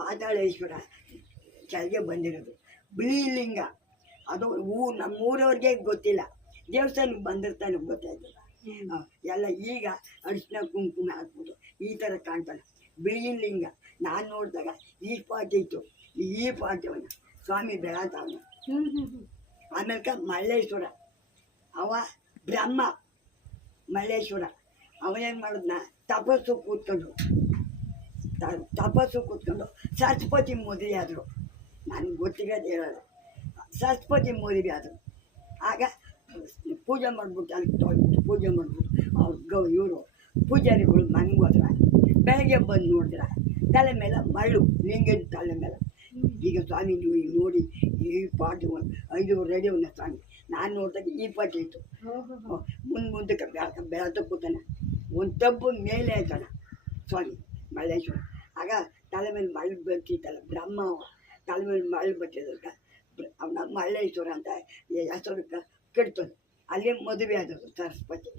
ಪಾತಾಳೇಶ್ವರ ಕೆಳಗೆ ಬಂದಿರೋದು. ಬಿಳಿ ಲಿಂಗ ಅದು ನಮ್ಮೂರವ್ರಿಗೆ ಗೊತ್ತಿಲ್ಲ, ದೇವಸ್ಥಾನಕ್ಕೆ ಬಂದಿರ್ತಾನೆ ಗೊತ್ತಾಯ್ತಲ್ಲ. ಎಲ್ಲ ಈಗ ಅರಿಶಿನ ಕುಂಕುಮ ಹಾಕ್ಬಿಟ್ಟು ಈ ಥರ ಕಾಣ್ತಾನೆ. ಬಿಳಿ ಲಿಂಗ ನಾನು ನೋಡಿದಾಗ ಈ ಪಾಠ ಇತ್ತು, ಈ ಪಾಠವನ್ನು ಸ್ವಾಮಿ ಬೆಳತಾವನ. ಆಮೇಲೆ ಮಲ್ಲೇಶ್ವರ, ಅವ ಬ್ರಹ್ಮ ಮಲ್ಲೇಶ್ವರ. ಅವನೇನು ಮಾಡಿದ್ನ, ತಪಸ್ಸು ಕೂತ್ಕೊಂಡು ಸರಸ್ವತಿ ಮದುವೆ ಆದರು. ನನಗೆ ಗೊತ್ತಿರೋದು ಹೇಳೋದು, ಸರಸ್ವತಿ ಮದುವೆ ಆದರು. ಆಗ ಪೂಜೆ ಮಾಡಿಬಿಟ್ಟು ಅಲ್ಲಿ ತೊಳ್ಬಿಟ್ಟು ಪೂಜೆ ಮಾಡಿಬಿಟ್ಟು ಇವರು ಪೂಜಾರಿಗಳು ಮನೆಗೆ ಹೋದ್ರ. ಬೆಳಗ್ಗೆ ಬಂದು ನೋಡಿದ್ರ ತಲೆ ಮೇಲೆ ಮಳ್ಳು, ಲಿಂಗದ ತಲೆ ಮೇಲೆ. ಈಗ ಸ್ವಾಮಿ ನೀವು ಈಗ ನೋಡಿ ಈ ಪಾಠ 5 ರೆಡಿ ಅವನ ಸ್ವಾಮಿ. ನಾನು ನೋಡಿದಾಗ ಈ ಪಾಠ ಇತ್ತು. ಮುಂದಕ್ಕೆ ಬೆಳತ ಕೂತಾನೆ, ಒಂದು ತಬ್ಬು ಮೇಲೆ ಆಯ್ತಾನ ಸ್ವಾಮಿ ಮಲ್ಲೇಶ್ವರ. ಆಗ ತಲೆ ಮೇಲೆ ಮಳ್ಳು ಬರ್ತಿತ್ತಲ್ಲ, ಬ್ರಹ್ಮ ತಲೆ ಮೇಲೆ ಮಳ್ಳು ಬರ್ತಿದ್ದಕ್ಕೆ ಅವನ ಮಲ್ಲೇಶ್ವರ ಅಂತ ಹೆಸರು ಕೆಡ್ತದೆ. ಅಲ್ಲಿ ಮದುವೆ ಆದದ್ದು ಸರಸ್ವತಿ.